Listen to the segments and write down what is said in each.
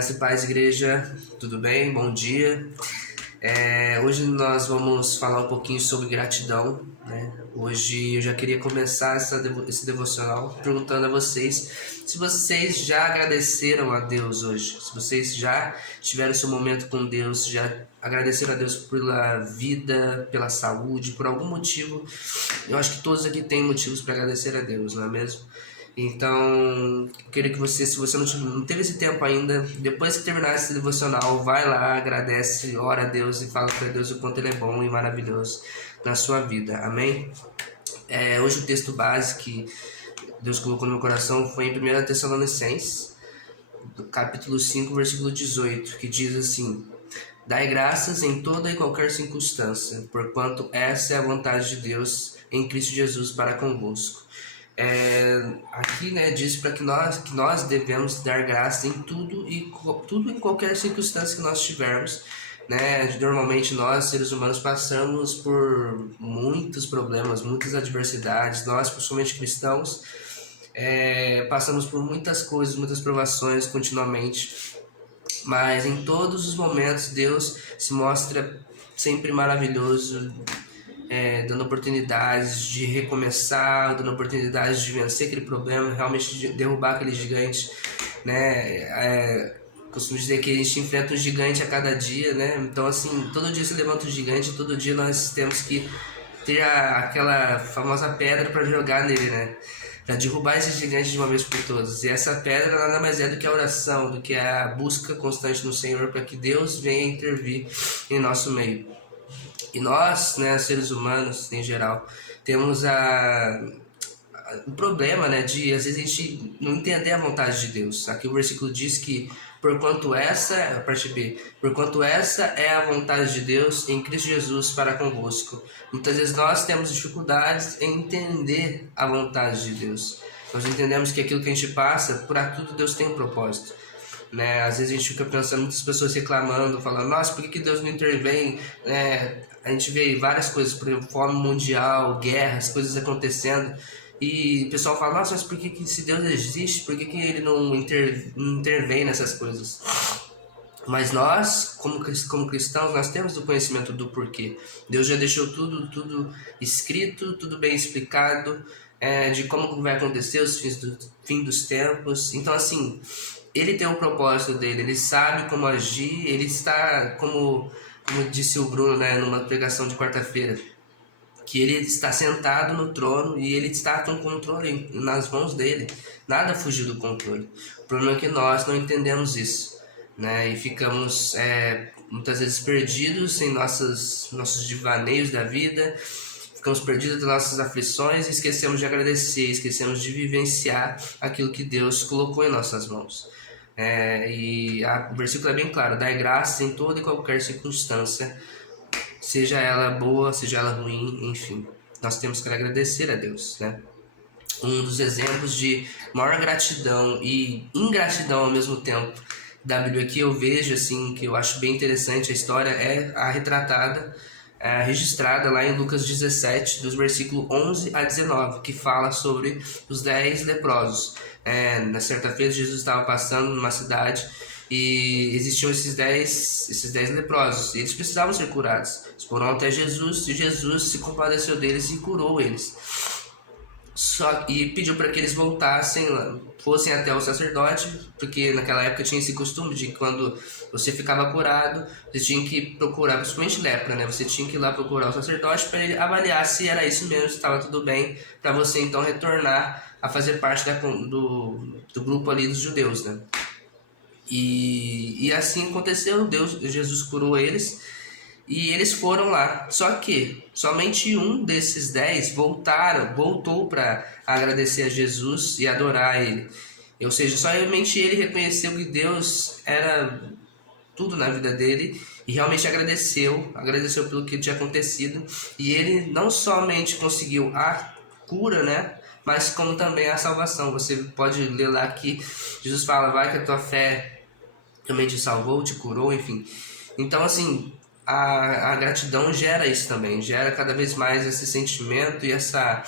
Graça e paz, igreja, tudo bem? Bom dia. Hoje nós vamos falar um pouquinho sobre gratidão, né? Hoje eu já queria começar esse devocional perguntando a vocês se vocês já agradeceram a Deus hoje, se vocês já tiveram seu momento com Deus, já agradeceram a Deus pela vida, pela saúde, por algum motivo. Eu acho que todos aqui têm motivos para agradecer a Deus, não é mesmo? Então, eu queria que você, se você não teve esse tempo ainda, depois que terminar esse devocional, vai lá, agradece, ora a Deus e fala para Deus o quanto Ele é bom e maravilhoso na sua vida, amém? Hoje o texto base que Deus colocou no meu coração foi em 1 Tessalonicenses, capítulo 5, versículo 18, que diz assim: Dai graças em toda e qualquer circunstância, porquanto essa é a vontade de Deus em Cristo Jesus para convosco. Aqui, né, diz para que nós devemos dar graça em tudo em qualquer circunstância que nós tivermos, né? Normalmente nós, seres humanos, passamos por muitos problemas, muitas adversidades. Nós, principalmente cristãos, passamos por muitas coisas, muitas provações continuamente. Mas em todos os momentos Deus se mostra sempre maravilhoso, dando oportunidades de recomeçar, dando oportunidades de vencer aquele problema, realmente de derrubar aquele gigante, né? Costumo dizer que a gente enfrenta um gigante a cada dia, né? Então, assim, todo dia se levanta um gigante, todo dia nós temos que ter aquela famosa pedra para jogar nele, né? Para derrubar esse gigante de uma vez por todas. E essa pedra nada mais é do que a oração, do que a busca constante no Senhor para que Deus venha intervir em nosso meio. E nós, né, seres humanos em geral, temos o problema, né, de às vezes a gente não entender a vontade de Deus. Aqui o versículo diz que porquanto essa é a vontade de Deus em Cristo Jesus para convosco. Muitas vezes nós temos dificuldades em entender a vontade de Deus. Nós entendemos que aquilo que a gente passa, por tudo Deus tem um propósito. Né? Às vezes a gente fica pensando, muitas pessoas reclamando, falando, nossa, por que Deus não intervém? A gente vê várias coisas, por exemplo, fome mundial, guerras, coisas acontecendo, e o pessoal fala, nossa, mas por que se Deus existe, por que Ele não intervém nessas coisas? Mas nós, como cristãos, nós temos o conhecimento do porquê. Deus já deixou tudo escrito, tudo bem explicado, de como vai acontecer os fim dos tempos. Então, assim, Ele tem um propósito dele, Ele sabe como agir, Ele está, como disse o Bruno, né, numa pregação de quarta-feira, que Ele está sentado no trono e Ele está com o controle nas mãos dele. Nada fugiu do controle. O problema é que nós não entendemos isso, né, e ficamos muitas vezes perdidos em nossos divaneios da vida. Ficamos perdidos das nossas aflições e esquecemos de agradecer, esquecemos de vivenciar aquilo que Deus colocou em nossas mãos. O versículo é bem claro: dai graça em toda e qualquer circunstância, seja ela boa, seja ela ruim, enfim. Nós temos que agradecer a Deus, né? Um dos exemplos de maior gratidão e ingratidão ao mesmo tempo da Bíblia que eu vejo, assim, que eu acho bem interessante a história, é a registrada lá em Lucas 17, dos versículos 11 a 19, que fala sobre os 10 leprosos. Na certa feita, Jesus estava passando numa cidade e existiam esses 10 leprosos, e eles precisavam ser curados. Eles foram até Jesus e Jesus se compadeceu deles e curou eles. E pediu para que eles fossem até o sacerdote, porque naquela época tinha esse costume de quando você ficava curado, você tinha que procurar, principalmente lepra, né? Você tinha que ir lá procurar o sacerdote para ele avaliar se era isso mesmo, se estava tudo bem, para você então retornar a fazer parte do grupo ali dos judeus, né? E assim aconteceu, Jesus curou eles. E eles foram lá, só que somente um desses 10 voltou para agradecer a Jesus e adorar Ele. Ou seja, somente ele reconheceu que Deus era tudo na vida dele e realmente agradeceu pelo que tinha acontecido. E ele não somente conseguiu a cura, né, mas como também a salvação. Você pode ler lá que Jesus fala, vai que a tua fé também te salvou, te curou, enfim. Então, assim, a gratidão gera isso também, gera cada vez mais esse sentimento e essa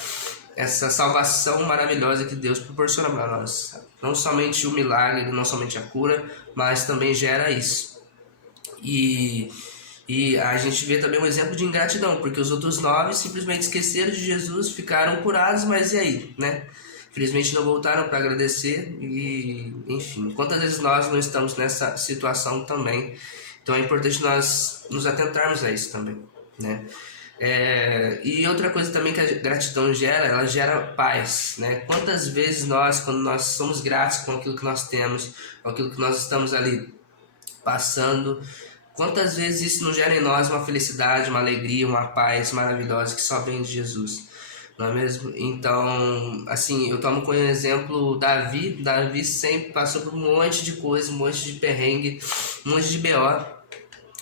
salvação maravilhosa que Deus proporciona para nós. Não somente o milagre, não somente a cura, mas também gera isso. E a gente vê também um exemplo de ingratidão, porque os outros 9 simplesmente esqueceram de Jesus, ficaram curados, mas e aí, né? Infelizmente não voltaram para agradecer e, enfim, quantas vezes nós não estamos nessa situação também? Então é importante nós nos atentarmos a isso também, né? E outra coisa também que a gratidão gera, ela gera paz, né? Quantas vezes nós, quando nós somos gratos com aquilo que nós temos, com aquilo que nós estamos ali passando, quantas vezes isso não gera em nós uma felicidade, uma alegria, uma paz maravilhosa que só vem de Jesus, não é mesmo? Então, assim, eu tomo como exemplo Davi. Davi sempre passou por um monte de coisa, um monte de perrengue, um monte de BO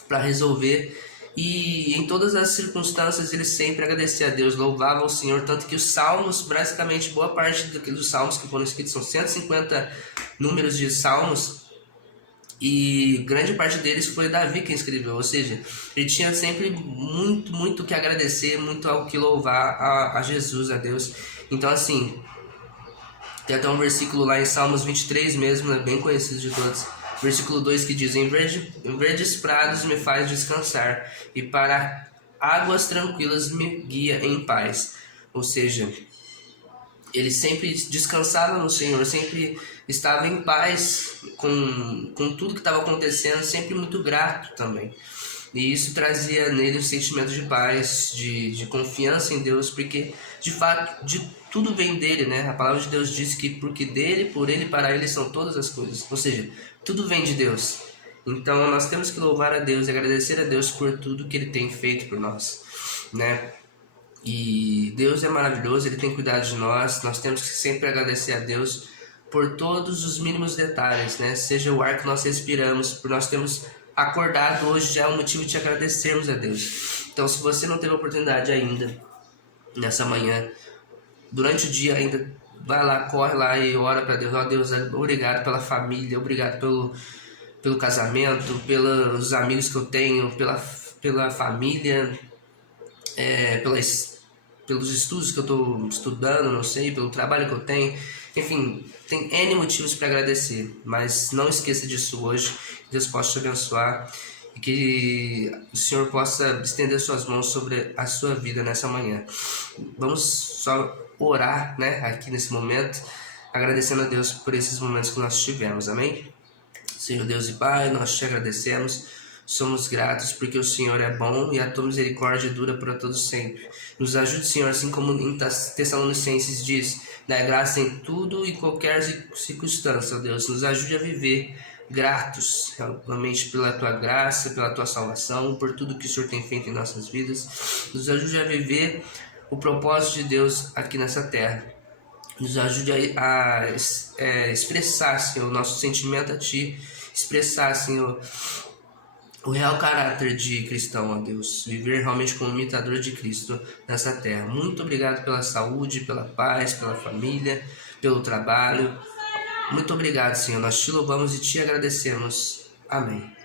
para resolver. E em todas as circunstâncias ele sempre agradecia a Deus, louvava o Senhor, tanto que os salmos, basicamente boa parte dos salmos que foram escritos, são 150 números de salmos, e grande parte deles foi Davi quem escreveu, ou seja, ele tinha sempre muito que agradecer, muito ao que louvar a Jesus, a Deus. Então assim, tem até um versículo lá em Salmos 23 mesmo, bem conhecido de todos, versículo 2, que diz: em verdes prados me faz descansar, e para águas tranquilas me guia em paz. Ou seja, ele sempre descansava no Senhor, sempre estava em paz com tudo que estava acontecendo, sempre muito grato também. E isso trazia nele um sentimento de paz, de confiança em Deus, porque de fato de tudo vem dele, né? A palavra de Deus diz que porque dele, por ele e para ele são todas as coisas. Ou seja, tudo vem de Deus. Então nós temos que louvar a Deus e agradecer a Deus por tudo que ele tem feito por nós, né? E Deus é maravilhoso, ele tem cuidado de nós. Nós temos que sempre agradecer a Deus por todos os mínimos detalhes, né? Seja o ar que nós respiramos, por nós termos acordado hoje, já é um motivo de agradecermos a Deus. Então, se você não teve a oportunidade ainda, nessa manhã, durante o dia ainda, vai lá, corre lá e ora para Deus. Ó Deus, obrigado pela família, obrigado pelo casamento, pelos amigos que eu tenho, pela família, pelos estudos que eu estou estudando, não sei, pelo trabalho que eu tenho. Enfim, tem N motivos para agradecer, mas não esqueça disso hoje. Deus possa te abençoar e que o Senhor possa estender suas mãos sobre a sua vida nessa manhã. Vamos só orar, né, aqui nesse momento, agradecendo a Deus por esses momentos que nós tivemos, amém? Senhor Deus e Pai, nós te agradecemos, somos gratos porque o Senhor é bom e a tua misericórdia dura para todos sempre. Nos ajude, Senhor, assim como em Tessalonicenses diz, dá graça em tudo e qualquer circunstância, ó Deus. Nos ajude a viver gratos, realmente, pela tua graça, pela tua salvação, por tudo que o Senhor tem feito em nossas vidas. Nos ajude a viver o propósito de Deus aqui nessa terra. Nos ajude a expressar, Senhor, o nosso sentimento a Ti, expressar, Senhor, o real caráter de cristão, ó Deus, viver realmente como imitador de Cristo nessa terra. Muito obrigado pela saúde, pela paz, pela família, pelo trabalho. Muito obrigado, Senhor. Nós te louvamos e te agradecemos. Amém.